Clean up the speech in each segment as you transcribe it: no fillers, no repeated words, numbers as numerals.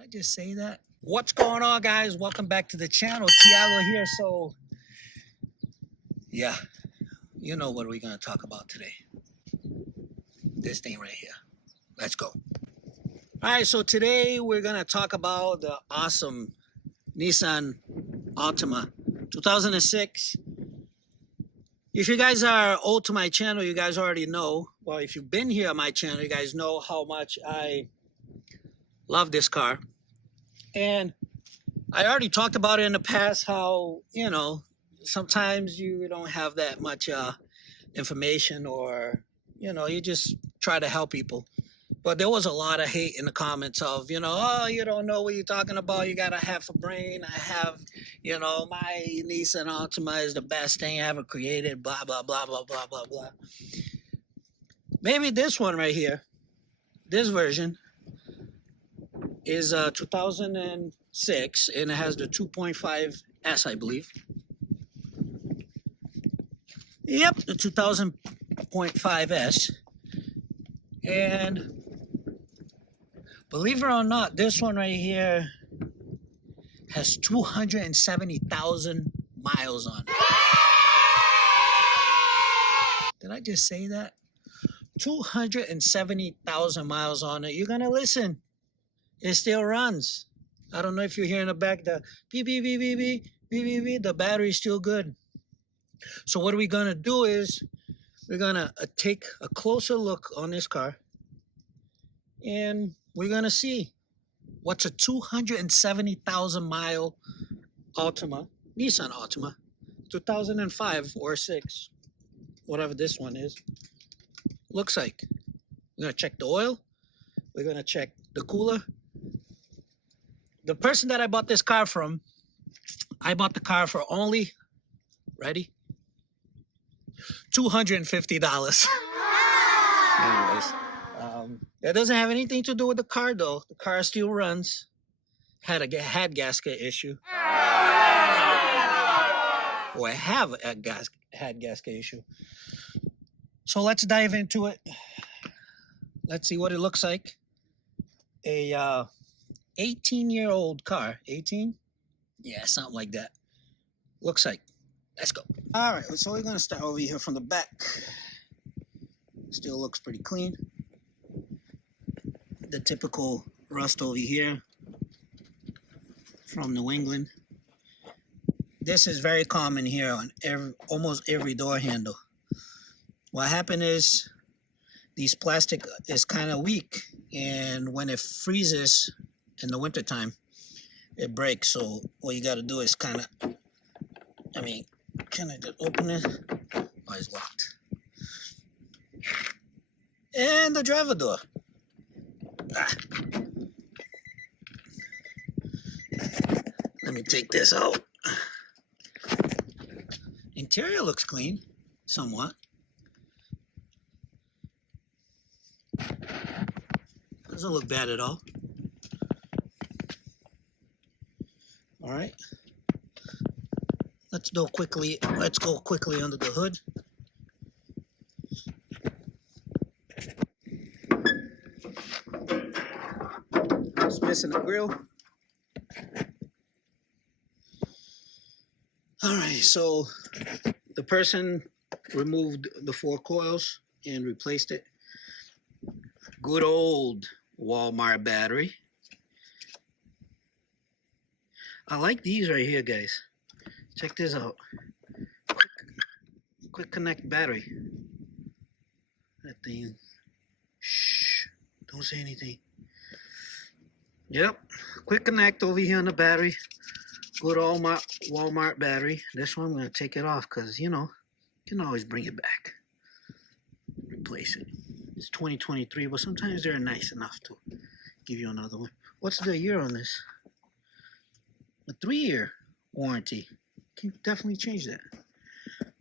I just say that? What's going on, guys? Welcome back to the channel. Tiago here. So, yeah, you know what we're going to talk about today. This thing right here. Let's go. All right, so today we're going to talk about the awesome Nissan Altima 2006. If you guys are old to my channel, you guys already know. Well, if you've been here on my channel, you guys know how much I love this car. And I already talked about it in the past, how, you know, sometimes you don't have that much information, or, you know, you just try to help people. But there was a lot of hate in the comments of, you know, oh, you don't know what you're talking about. You got to have a brain. I have, you know, my Nissan Altima is the best thing ever created, blah, blah, blah, blah, blah, blah, blah. Maybe this one right here, this version, is 2006, and it has the 2.5S, I believe. Yep, the 2000.5S. And believe it or not, this one right here has 270,000 miles on it. Did I just say that? 270,000 miles on it. You're going to listen. It still runs. I don't know if you hear in the back the beep, beep, beep, beep, beep, beep, beep, beep. The battery's still good. So what we're going to do is we're going to take a closer look on this car. And we're going to see what's a 270,000 mile Altima, Nissan Altima, 2005 or 6, whatever this one is, looks like. We're going to check the oil. We're going to check the cooler. The person that I bought this car from, I bought the car for only, ready? $250. Anyways, that doesn't have anything to do with the car, though. The car still runs. Had a head gasket issue. Or I have a head gasket issue. So let's dive into it. Let's see what it looks like. A 18-year-old car. 18? Yeah, something like that. Looks like. Let's go. All right, so we're going to start over here from the back. Still looks pretty clean. The typical rust over here from New England. This is very common here on almost every door handle. What happened is these plastic is kind of weak, and when it freezes in the wintertime, it breaks. So what you got to do is kind of, can I just open it? Oh, it's locked. And the driver door. Let me take this out. Interior looks clean, somewhat. Doesn't look bad at all. All right. Let's go quickly under the hood. It's missing the grill. All right, so the person removed the 4 coils and replaced it. Good old Walmart battery. I like these right here, guys. Check this out. Quick connect battery. That thing. Shh. Don't say anything. Yep. Quick connect over here on the battery. Good old Walmart battery. This one I'm going to take it off because, you know, you can always bring it back. Replace it. It's 2023, but sometimes they're nice enough to give you another one. What's the year on this? A 3-year warranty. Can definitely change that.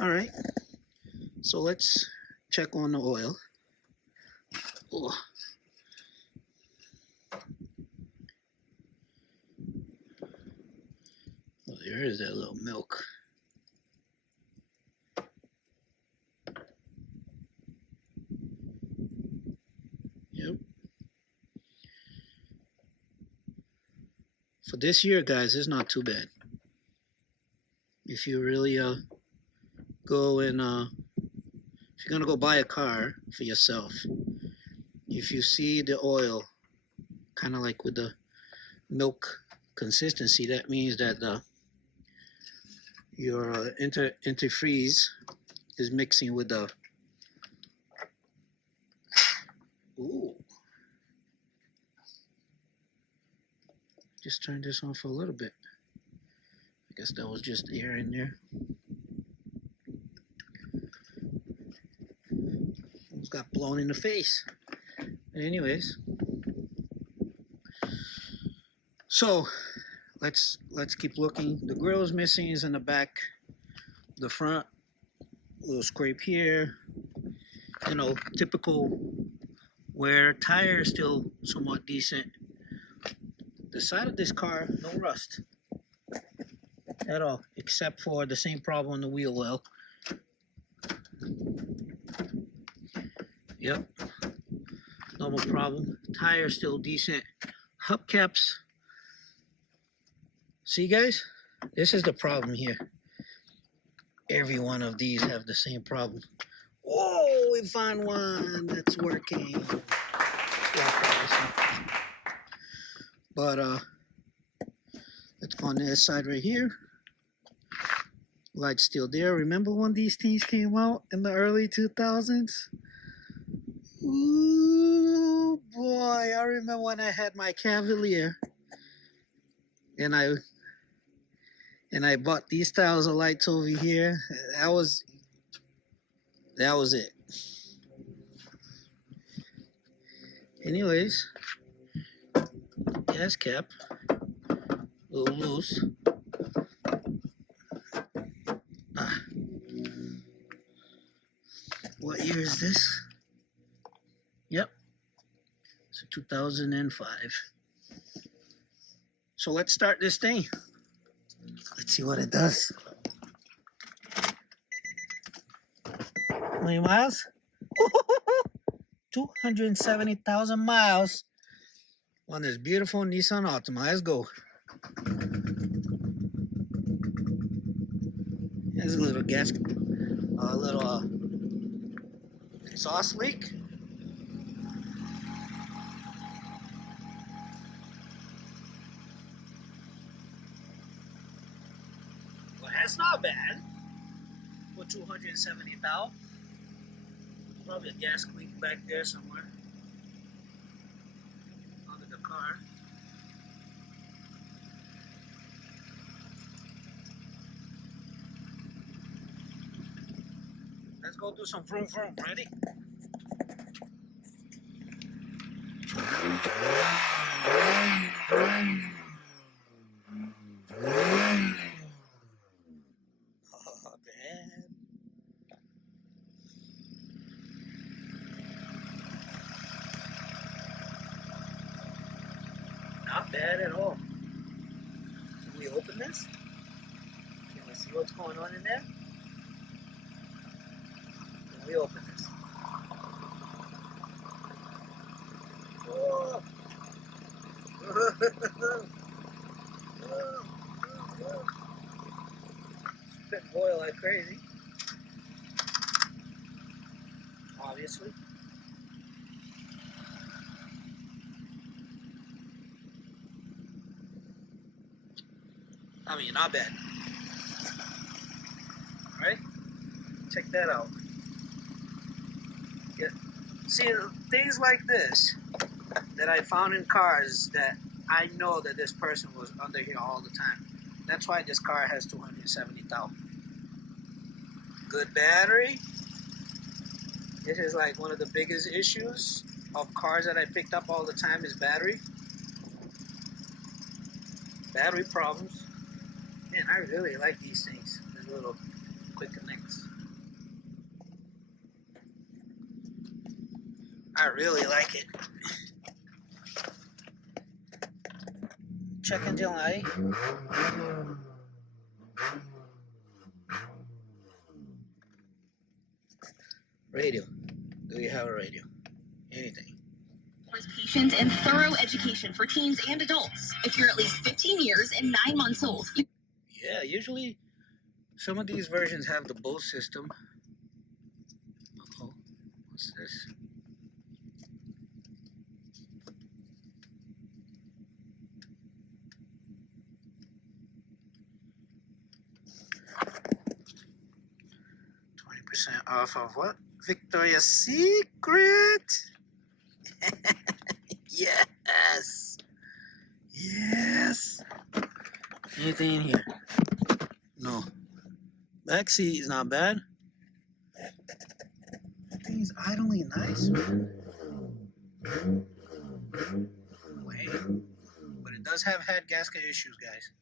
All right. So let's check on the oil. Oh. Oh, there is that little milk. Yep. For this year, guys, it's not too bad. If you really go and if you're gonna go buy a car for yourself, if you see the oil kind of like with the milk consistency, that means that your antifreeze is mixing with the ooh. Just turn this on for a little bit. I guess that was just air in there. Almost got blown in the face. Anyways, so let's keep looking. The grill's missing is in the back, the front, little scrape here. You know, typical wear. Tire is still somewhat decent. The side of this car, no rust at all, except for the same problem on the wheel well. Yep, normal problem. Tire still decent. Hubcaps. See, guys, this is the problem here. Every one of these have the same problem. Whoa, we found one that's working. But let's go on this side right here. Light's still there. Remember when these things came out in the early 2000s? Ooh, boy, I remember when I had my Cavalier and I bought these styles of lights over here. That was it. Anyways, gas cap, a little loose. What year is this? Yep, it's 2005. So let's start this thing. Let's see what it does. How many miles? 270,000 miles on this beautiful Nissan Altima. Let's go. There's a little gasket, a little exhaust leak. Well, that's not bad for 270,000. Probably a gas leak back there somewhere under the car. Let's go do some vroom vroom. Ready? Oh, man. Not bad at all. Can we open this? Can we see what's going on in there? Can we open this? Whoa. Spit oil like crazy. Obviously. I mean, not bad. Alright? Check that out. Yeah. See, things like this that I found in cars that I know that this person was under here all the time. That's why this car has 270,000. Good battery. This is like one of the biggest issues of cars that I picked up all the time is battery. Battery problems. Man, I really like these things. These little quick connects. I really like it. Check engine light. Radio. Do you have a radio? Anything? with patient and thorough education for teens and adults. If you're at least 15 years and 9 months old. Yeah, usually some of these versions have the Bose system. Uh-oh, what's this? % off of what? Victoria's Secret. Yes. Yes. Anything in here? No. Back seat is not bad. Everything's idling nice. Wait. But it does have head gasket issues, guys.